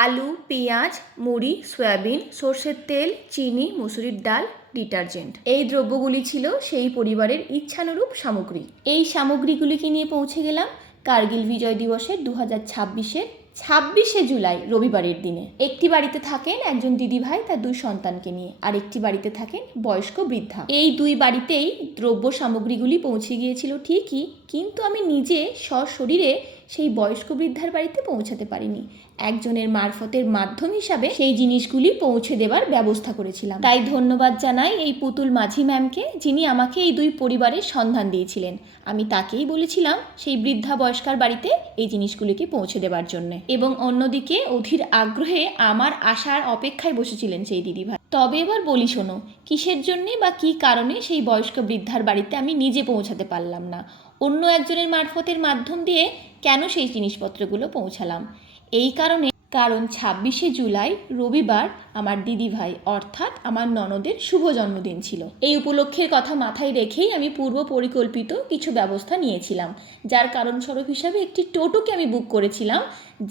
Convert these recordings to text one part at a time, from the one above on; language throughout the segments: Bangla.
আলু, পেঁয়াজ, মুড়ি, সয়াবিন, সর্ষের তেল, চিনি, মুসুরির ডাল, ডিটারজেন্ট। এই দ্রব্যগুলি ছিল সেই পরিবারের ইচ্ছানুরূপ সামগ্রী। এই সামগ্রীগুলিকে নিয়ে পৌঁছে গেলাম কার্গিল বিজয় দিবসের 2026-এর 26শে জুলাই রবিবারের দিনে। একটি বাড়িতে থাকেন একজন দিদিভাই তার 2 সন্তানকে নিয়ে, আর একটি বাড়িতে থাকেন বয়স্ক বৃদ্ধা। এই 2 বাড়িতেই দ্রব্য সামগ্রীগুলি পৌঁছে গিয়েছিল ঠিকই, কিন্তু আমি নিজে সশরীরে সেই বয়স্ক বৃদ্ধার বাড়িতে পৌঁছাতে পারিনি। একজনের মারফতের মাধ্যম হিসাবে সেই জিনিসগুলি পৌঁছে দেওয়ার ব্যবস্থা করেছিলাম। তাই ধন্যবাদ জানাই এই পুতুল মাঝি ম্যামকে, যিনি আমাকে এই 2 পরিবারের সন্ধান দিয়েছিলেন। আমি তাকেই বলেছিলাম সেই বৃদ্ধা বয়স্কার বাড়িতে এই জিনিসগুলিকে পৌঁছে দেওয়ার জন্য, এবং অন্যদিকে অধীর আগ্রহে আমার আসার অপেক্ষায় বসেছিলেন সেই দিদিভাই। তবে এবার বলি শোনো, কিসের জন্যে বা কী কারণে সেই বয়স্ক বৃদ্ধার বাড়িতে আমি নিজে পৌঁছাতে পারলাম না, অন্য একজনের মারফতের মাধ্যম দিয়ে কেন সেই জিনিসপত্রগুলো পৌঁছালাম? এই কারণ 26শে জুলাই রবিবার আমার দিদিভাই অর্থাৎ আমার ননদের শুভ জন্মদিন ছিল। এই উপলক্ষের কথা মাথায় রেখেই আমি পূর্ব পরিকল্পিত কিছু ব্যবস্থা নিয়েছিলাম, যার কারণস্বরূপ হিসাবে একটি টোটোকে আমি বুক করেছিলাম,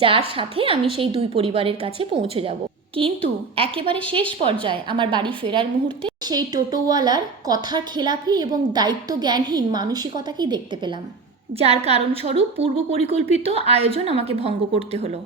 যার সাথে আমি সেই 2 পরিবারের কাছে পৌঁছে যাব। কিন্তু একেবারে শেষ পর্যায়ে আমার বাড়ি ফেরার মুহূর্তে সেই টোটোওয়ালার কথার খেলাপি এবং দায়িত্ব জ্ঞানহীন মানসিকতাকেই দেখতে পেলাম, যার কারণস্বরূপ পূর্ব পরিকল্পিত আয়োজন আমাকে ভঙ্গ করতে হলো।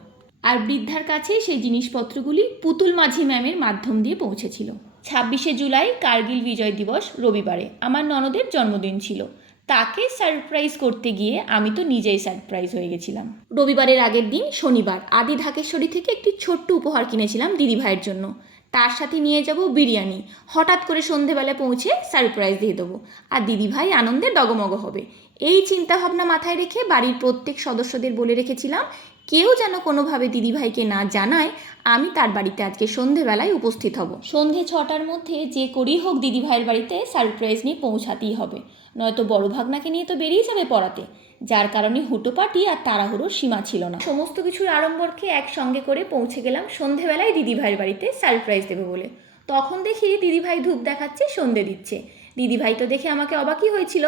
আর বৃদ্ধার কাছে সেই জিনিসপত্রগুলি পুতুল মাঝি ম্যামের মাধ্যম দিয়ে পৌঁছেছিল। 26শে জুলাই কার্গিল বিজয় দিবস রবিবারে আমার ননদের জন্মদিন ছিল। তাকে সারপ্রাইজ করতে গিয়ে আমি তো নিজেই সারপ্রাইজ হয়ে গেছিলাম। রবিবারের আগের দিন শনিবার আদি ঢাকেশ্বরী থেকে একটি ছোট্ট উপহার কিনেছিলাম দিদিভাইয়ের জন্য। তার সাথে নিয়ে যাব বিরিয়ানি। হঠাৎ করে সন্ধেবেলায় পৌঁছে সারপ্রাইজ দিয়ে দেবো, আর দিদিভাই আনন্দে ডগমগ হবে। এই চিন্তাভাবনা মাথায় রেখে বাড়ির প্রত্যেক সদস্যদের বলে রেখেছিলাম, কেউ যেন কোনোভাবে দিদিভাইকে না জানায় আমি তার বাড়িতে আজকে সন্ধেবেলায় উপস্থিত হব। সন্ধে 6টার মধ্যে যে করেই হোক দিদিভাইয়ের বাড়িতে সারপ্রাইজ নিয়ে পৌঁছাতেই হবে, নয়তো বড় ভাগনাকে নিয়ে তো বেরিয়ে যাবে পড়াতে। যার কারণে হুটোপাটি আর তাড়াহুড়োর সীমা ছিল না। সমস্ত কিছুর আড়ম্বরকে একসঙ্গে করে পৌঁছে গেলাম সন্ধেবেলায় দিদিভাইয়ের বাড়িতে সারপ্রাইজ দেবে বলে। তখন দেখি দিদিভাই ধূপ দেখাচ্ছে, সন্ধে দিচ্ছে। দিদিভাই তো দেখে আমাকে অবাকই হয়েছিল,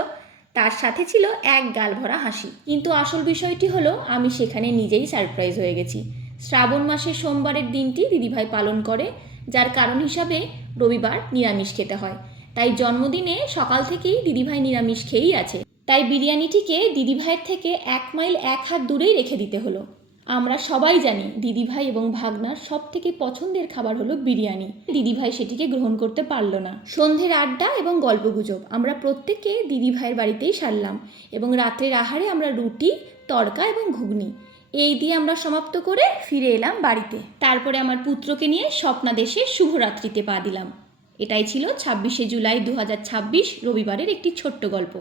তার সাথে ছিল এক গাল ভরা হাসি। কিন্তু আসল বিষয়টি হলো আমি সেখানে নিজেই সারপ্রাইজ হয়ে গেছি। শ্রাবণ মাসের সোমবারের দিনটি দিদিভাই পালন করে, যার কারণ হিসাবে রবিবার নিরামিষ খেতে হয়। তাই জন্মদিনে সকাল থেকেই দিদিভাই নিরামিষ খেয়েই আছে। তাই বিরিয়ানিটিকে দিদিভাইয়ের থেকে 1 মাইল 1 হাত দূরেই রেখে দিতে হলো। আমরা সবাই জানি দিদিভাই এবং ভাগনার সব থেকে পছন্দের খাবার হলো বিরিয়ানি। দিদিভাই সেটিকে গ্রহণ করতে পারল না। সন্ধ্যের আড্ডা এবং গল্পগুজব আমরা প্রত্যেকে দিদিভাইয়ের বাড়িতেই সারলাম, এবং রাত্রের আহারে আমরা রুটি, তড়কা এবং ঘুগনি এই দিয়ে আমরা সমাপ্ত করে ফিরে এলাম বাড়িতে। তারপরে আমার পুত্রকে নিয়ে স্বপ্নাদেশে শুভরাত্রিতে পা দিলাম। এটাই ছিল 26শে জুলাই 2026 রবিবারের একটি ছোট্ট গল্প।